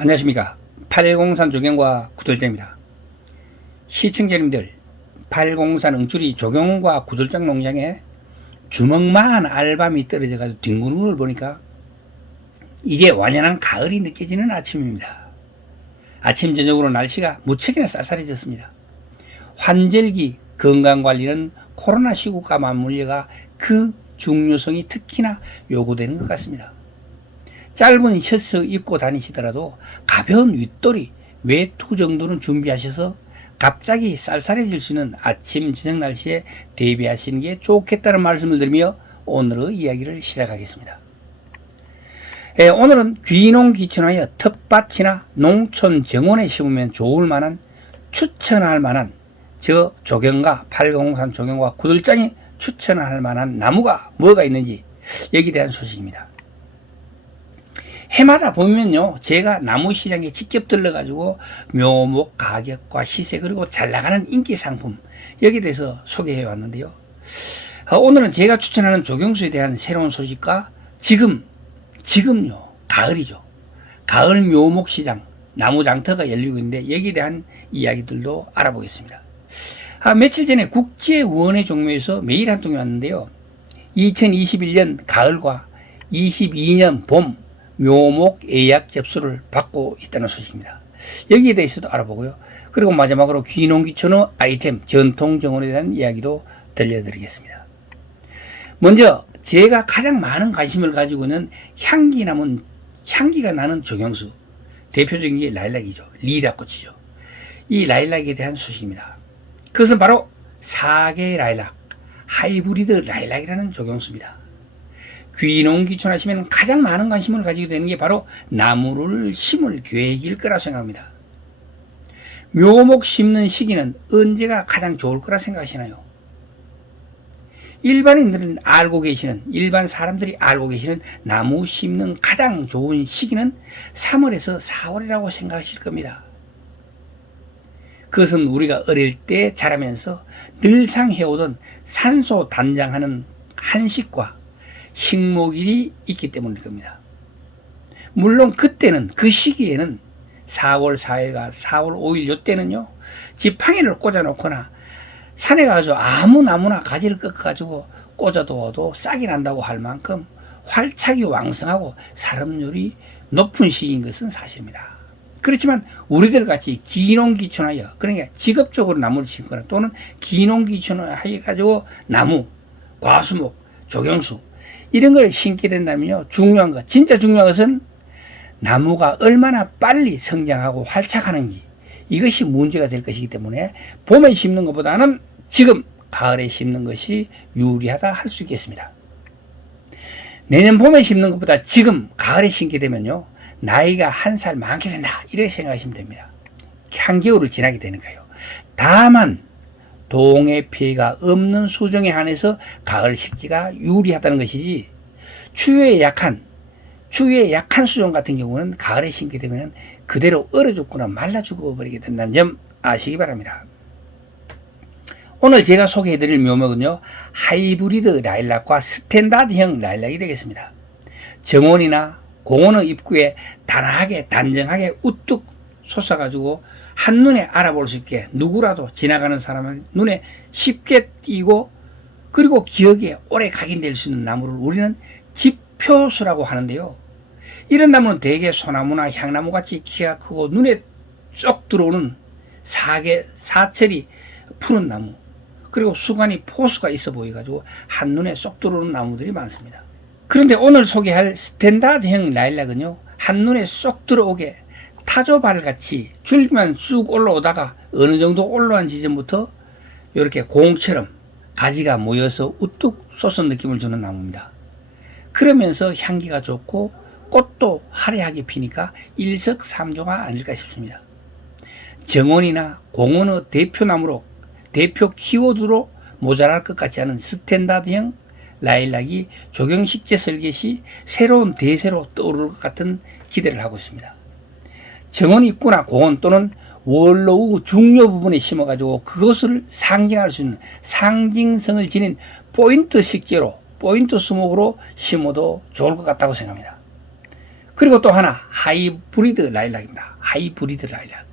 안녕하십니까. 803 조경과 구들장입니다. 시청자님들, 803 응추리 조경과 구들장 농장에 주먹만한 알밤이 떨어져가지고 뒹구는 걸 보니까 이게 완연한 가을이 느껴지는 아침입니다. 아침 저녁으로 날씨가 무척이나 쌀쌀해졌습니다. 환절기 건강관리는 코로나 시국과 맞물려가 그 중요성이 특히나 요구되는 것 같습니다. 짧은 셔츠 입고 다니시더라도 가벼운 윗도리, 외투 정도는 준비하셔서 갑자기 쌀쌀해질 수 있는 아침 저녁 날씨에 대비하시는 게 좋겠다는 말씀을 드리며 오늘의 이야기를 시작하겠습니다. 오늘은 귀농 귀촌하여 텃밭이나 농촌 정원에 심으면 좋을 만한, 추천할 만한, 저 조경과 803 조경과 구들장이 추천할 만한 나무가 뭐가 있는지 여기에 대한 소식입니다. 해마다 보면요, 제가 나무 시장에 직접 들러가지고 묘목 가격과 시세 그리고 잘 나가는 인기 상품 여기에 대해서 소개해 왔는데요. 오늘은 제가 추천하는 조경수에 대한 새로운 소식과 지금요, 가을이죠. 가을 묘목 시장 나무 장터가 열리고 있는데 여기에 대한 이야기들도 알아보겠습니다. 며칠 전에 국제원예 종묘에서 메일 한 통이 왔는데요. 2021년 가을과 22년 봄 묘목 예약 접수를 받고 있다는 소식입니다. 여기에 대해서도 알아보고요. 그리고 마지막으로 귀농귀촌의 아이템 전통정원에 대한 이야기도 들려드리겠습니다. 먼저 제가 가장 많은 관심을 가지고 있는 향기가 나는 조경수, 대표적인 게 라일락이죠. 리라꽃이죠. 이 라일락에 대한 소식입니다. 그것은 바로 사계 라일락, 하이브리드 라일락이라는 조경수입니다. 귀농 귀촌하시면 가장 많은 관심을 가지게 되는 게 바로 나무를 심을 계획일 거라 생각합니다. 묘목 심는 시기는 언제가 가장 좋을 거라 생각하시나요? 일반 사람들이 알고 계시는 나무 심는 가장 좋은 시기는 3월에서 4월이라고 생각하실 겁니다. 그것은 우리가 어릴 때 자라면서 늘상 해오던 산소 단장하는 한식과 식목일이 있기 때문일 겁니다. 물론 그때는, 그 시기에는 4월 4일과 4월 5일 요때는요, 지팡이를 꽂아 놓거나 산에 가서 아무 나무나 가지를 꺾어가지고 꽂아둬도 싹이 난다고 할 만큼 활착이 왕성하고 사람률이 높은 시기인 것은 사실입니다. 그렇지만 우리들 같이 귀농귀촌하여, 그러니까 직업적으로 나무를 심거나 또는 귀농귀촌을 해가지고 나무, 과수목, 조경수 이런 걸 심게 된다면요, 진짜 중요한 것은 나무가 얼마나 빨리 성장하고 활착하는지, 이것이 문제가 될 것이기 때문에 봄에 심는 것보다는 지금 가을에 심는 것이 유리하다 할 수 있겠습니다. 내년 봄에 심는 것보다 지금 가을에 심게 되면요, 나이가 한 살 많게 된다 이렇게 생각하시면 됩니다. 한겨울을 지나게 되니까요. 다만 동해 피해가 없는 수정에 한해서 가을 식지가 유리하다는 것이지, 추위에 약한 수종 같은 경우는 가을에 심게 되면 그대로 얼어 죽거나 말라 죽어버리게 된다는 점 아시기 바랍니다. 오늘 제가 소개해드릴 묘목은요, 하이브리드 라일락과 스탠다드형 라일락이 되겠습니다. 정원이나 공원의 입구에 단정하게 우뚝 솟아가지고 한눈에 알아볼 수 있게, 누구라도 지나가는 사람의 눈에 쉽게 띄고 그리고 기억에 오래 각인될 수 있는 나무를 우리는 지표수라고 하는데요. 이런 나무는 대개 소나무나 향나무 같이 키가 크고 눈에 쏙 들어오는 사철이 푸른 나무, 그리고 수간이 포수가 있어 보여가지고 한눈에 쏙 들어오는 나무들이 많습니다. 그런데 오늘 소개할 스탠다드형 라일락은요, 한눈에 쏙 들어오게 타조발같이 줄기만 쑥 올라오다가 어느 정도 올라온 지점부터 이렇게 공처럼 가지가 모여서 우뚝 솟은 느낌을 주는 나무입니다. 그러면서 향기가 좋고 꽃도 화려하게 피니까 일석삼조가 아닐까 싶습니다. 정원이나 공원의 대표 키워드로 모자랄 것 같지 않은 스탠다드형 라일락이 조경식재 설계 시 새로운 대세로 떠오를 것 같은 기대를 하고 있습니다. 정원 입구나 공원 또는 원로우 중요 부분에 심어가지고 그것을 상징할 수 있는 상징성을 지닌 포인트 식재로, 포인트 수목으로 심어도 좋을 것 같다고 생각합니다. 그리고 또 하나 하이브리드 라일락입니다. 하이브리드 라일락.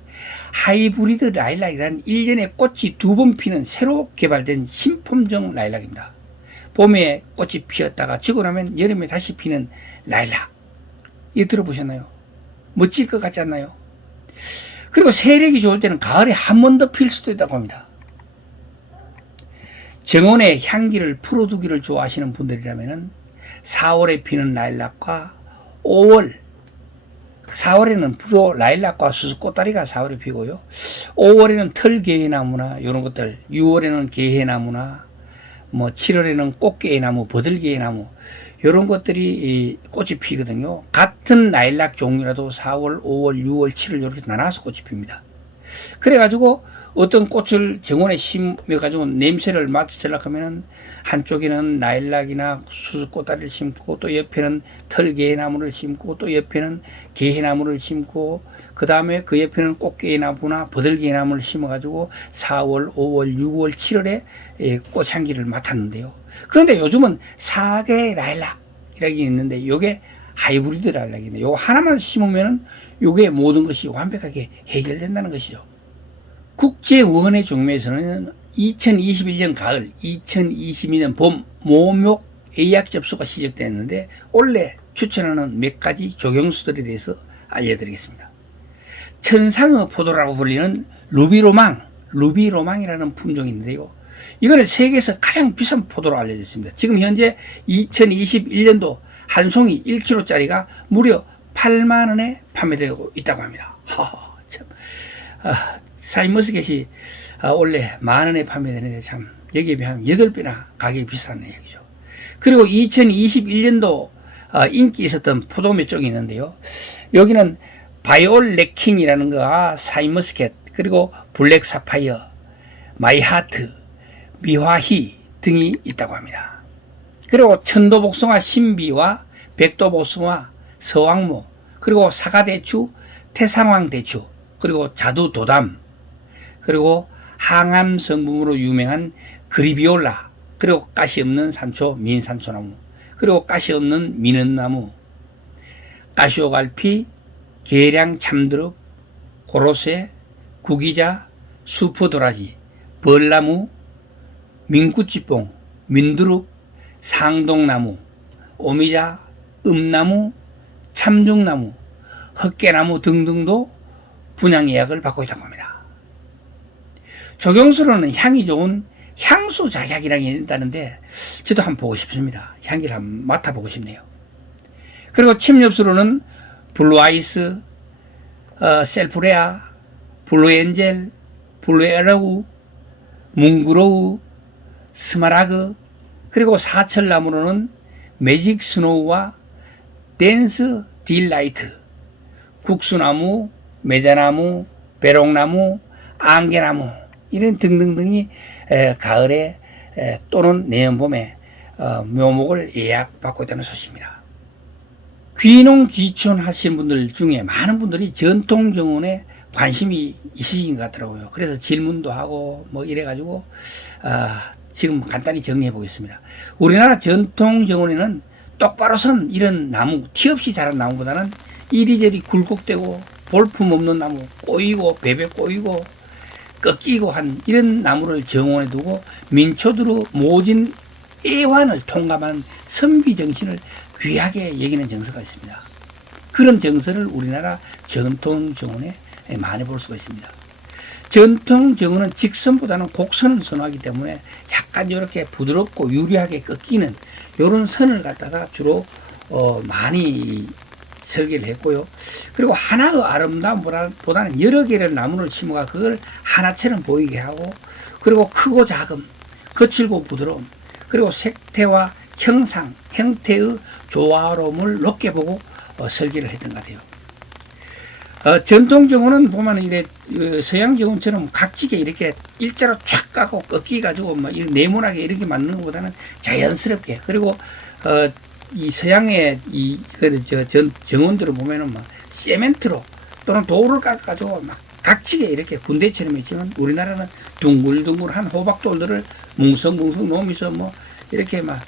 하이브리드 라일락이란 1년에 꽃이 2번 피는 새로 개발된 신품종 라일락입니다. 봄에 꽃이 피었다가 지고 나면 여름에 다시 피는 라일락. 이거 들어보셨나요? 멋질 것 같지 않나요? 그리고 세력이 좋을 때는 가을에 한 번 더 필 수도 있다고 합니다. 정원의 향기를 풀어두기를 좋아하시는 분들이라면 4월에 피는 라일락과 4월에는 주로 라일락과 수수꽃다리가 4월에 피고요. 5월에는 털개나무나 이런 것들, 6월에는 개해나무나 7월에는 꽃게나무, 버들게나무 이런 것들이 꽃이 피거든요. 같은 라일락 종류라도 4월, 5월, 6월, 7월 이렇게 나눠서 꽃이 핍니다. 그래가지고 어떤 꽃을 정원에 심어가지고 냄새를 맡으려고 하면은 한쪽에는 라일락이나 수수꽃다리를 심고 또 옆에는 털개나무를 심고 또 옆에는 개나무를 심고 그 다음에 그 옆에는 꽃게나무나 버들게나무를 심어가지고 4월, 5월, 6월, 7월에 꽃향기를 맡았는데요. 그런데 요즘은 사계 라일락이라는 게 있는데 요게 하이브리드 라일락인데 요거 하나만 심으면은 요게 모든 것이 완벽하게 해결된다는 것이죠. 국제원예 종묘에서는 2021년 가을, 2022년 봄 모목 예약 접수가 시작됐는데 원래 추천하는 몇 가지 조경수들에 대해서 알려드리겠습니다. 천상의 포도라고 불리는 루비로망이라는 품종이 있는데요. 이거는 세계에서 가장 비싼 포도로 알려져 있습니다. 지금 현재 2021년도 한 송이 1kg짜리가 무려 8만원에 판매되고 있다고 합니다. 참. 샤인머스켓이 원래 만원에 판매되는데 참 여기에 비하면 8배나 가격이 비싼 얘기죠. 그리고 2021년도 인기 있었던 포도 몇 종이 있는데요. 여기는 바이올레킹이라는 거와 샤인머스켓, 그리고 블랙 사파이어, 마이하트, 미화희 등이 있다고 합니다. 그리고 천도복숭아 신비와 백도복숭아, 서왕모, 그리고 사과대추, 태상황대추, 그리고 자두도담, 그리고 항암 성분으로 유명한 그리비올라, 그리고 가시 없는 산초 민산초나무, 그리고 가시 없는 민은나무, 가시오갈피, 계량 참드럽, 고로쇠, 구기자, 수포도라지, 벌나무, 민구찌뽕, 민두릅, 상동나무, 오미자, 음나무, 참중나무, 헛개나무 등등도 분양 예약을 받고 있다고 합니다. 조경수로는 향이 좋은 향수 작약이라는 게 있다는데 저도 한번 보고 싶습니다. 향기를 한번 맡아보고 싶네요. 그리고 침엽수로는 블루아이스, 셀프레아, 블루엔젤, 블루에러우, 뭉그로우, 스마라그, 그리고 사철나무로는 매직 스노우와 댄스 딜라이트, 국수나무, 메자나무, 배롱나무, 안개나무 이런 등등등이 가을에 또는 내년 봄에 묘목을 예약받고 있다는 소식입니다. 귀농 귀촌 하신 분들 중에 많은 분들이 전통정원에 관심이 있으신 것 같더라고요. 그래서 질문도 하고 뭐 이래가지고 지금 간단히 정리해 보겠습니다. 우리나라 전통정원에는 똑바로 선 이런 나무, 티 없이 자란 나무보다는 이리저리 굴곡되고 볼품 없는 나무, 꼬이고 베베 꼬이고 꺾이고 한 이런 나무를 정원에 두고 민초들의 모진 애환을 통감한 선비정신을 귀하게 여기는 정서가 있습니다. 그런 정서를 우리나라 전통정원에 많이 볼 수가 있습니다. 전통정원은 직선보다는 곡선을 선호하기 때문에 약간 이렇게 부드럽고 유리하게 꺾이는 이런 선을 갖다가 주로 많이 설계를 했고요. 그리고 하나의 아름다움보다는 여러 개의 나무를 심어가 그걸 하나처럼 보이게 하고, 그리고 크고 작음, 거칠고 부드러움, 그리고 색태와 형상, 형태의 조화로움을 높게 보고 설계를 했던 것 같아요. 전통정원은 보면 이래 서양정원처럼 각지게 이렇게 일자로 촥 까고 꺾기 가지고 막 이런 네모나게 이렇게 만드는 것보다는 자연스럽게, 그리고 이 서양의 정원들을 보면은 막 세멘트로 또는 돌을 깎아가지고 막 각지게 이렇게 군대처럼 했지만 우리나라는 둥글둥글한 호박돌들을 뭉성뭉성 놓으면서 뭐 이렇게 막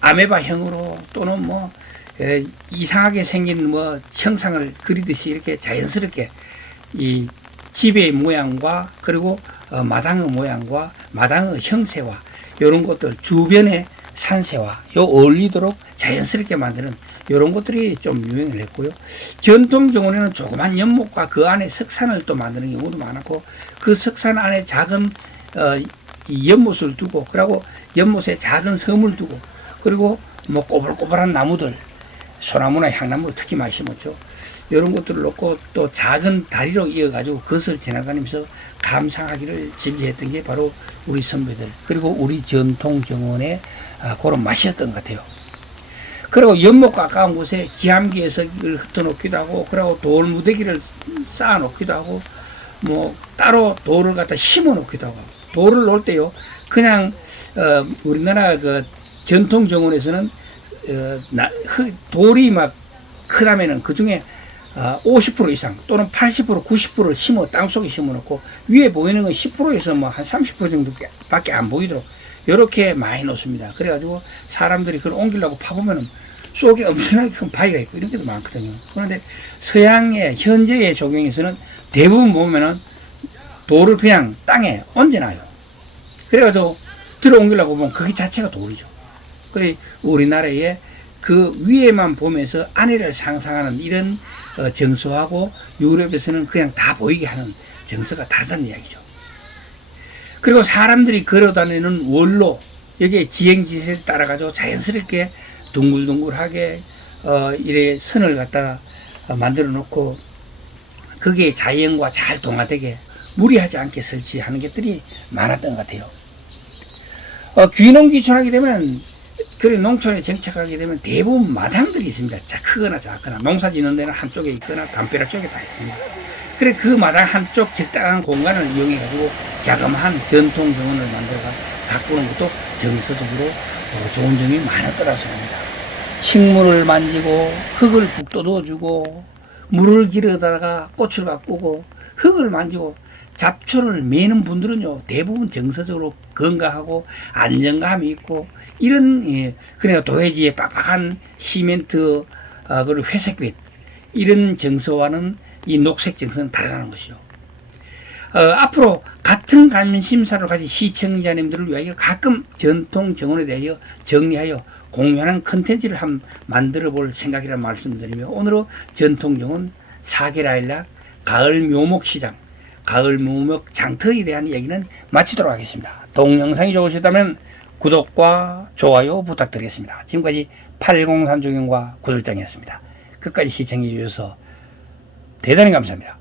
아메바형으로 또는 뭐 이상하게 생긴 뭐 형상을 그리듯이 이렇게 자연스럽게 이 집의 모양과 그리고 마당의 모양과 마당의 형태와 이런 것들 주변의 산세와 요 어울리도록 자연스럽게 만드는 이런 것들이 좀 유행을 했고요. 전통 정원에는 조그만 연못과 그 안에 석산을 또 만드는 경우도 많았고, 그 석산 안에 작은 이 연못을 두고, 그리고 연못에 작은 섬을 두고, 그리고 뭐 꼬불꼬불한 나무들, 소나무나 향나무 특히 많이 심었죠. 이런 것들을 놓고 또 작은 다리로 이어가지고 그것을 지나다니면서 감상하기를 즐겨했던 게 바로 우리 선배들, 그리고 우리 전통 정원의 그런 맛이었던 것 같아요. 그리고 연못 가까운 곳에 기암기에서 흩어놓기도 하고, 그리고 돌 무대기를 쌓아 놓기도 하고, 뭐 따로 돌을 갖다 심어 놓기도 하고. 돌을 놓을 때요, 그냥 우리나라 그 전통 정원에서는 돌이 막 크다면은 그 중에 50% 이상 또는 80% 90%를 심어 땅속에 심어 놓고, 위에 보이는 건 10%에서 뭐 한 30% 정도밖에 안 보이도록 이렇게 많이 놓습니다. 그래가지고 사람들이 그걸 옮기려고 파보면은 속에 엄청나게 큰 바위가 있고 이런 게도 많거든요. 그런데 서양의 현재의 조경에서는 대부분 보면은 돌을 그냥 땅에 얹어놔요. 그래가지고 들어 옮기려고 보면 그게 자체가 돌이죠. 그래 우리나라의 그 위에만 보면서 안에를 상상하는 이런 정서하고 유럽에서는 그냥 다 보이게 하는 정서가 다르다는 이야기죠. 그리고 사람들이 걸어다니는 원로, 여기에 지행지세를 따라가지고 자연스럽게 둥글둥글하게 이래 선을 갖다가 만들어 놓고, 그게 자연과 잘 동화되게 무리하지 않게 설치하는 것들이 많았던 것 같아요. 귀농귀촌하게 되면, 그래 농촌에 정착하게 되면 대부분 마당들이 있습니다. 크거나 작거나, 농사 짓는 데는 한쪽에 있거나 담벼락 쪽에 다 있습니다. 그래 그 마당 한쪽 적당한 공간을 이용해 가지고 자그마한 전통 정원을 만들어가 가꾸는 것도 정서적으로 좋은 점이 많았더라고 생각합니다. 식물을 만지고 흙을 푹 떠넣어주고, 물을 길어다가 꽃을 가꾸고, 흙을 만지고 잡초를 매는 분들은요 대부분 정서적으로 건강하고 안정감이 있고, 이런 그러니까 도해지의 빡빡한 시멘트 그리고 회색빛, 이런 정서와는 이 녹색 정서는 다르다는 것이죠. 앞으로 같은 관심사를 가진 시청자님들을 위하여 가끔 전통 정원에 대하여 정리하여 공유하는 컨텐츠를 한번 만들어 볼 생각이라는 말씀드리며, 오늘은 전통 정원, 사계라일락, 가을 묘목시장, 가을 묘목 장터에 대한 얘기는 마치도록 하겠습니다. 동영상이 좋으셨다면 구독과 좋아요 부탁드리겠습니다. 지금까지 803 조경과 구들장이었습니다. 끝까지 시청해 주셔서 대단히 감사합니다.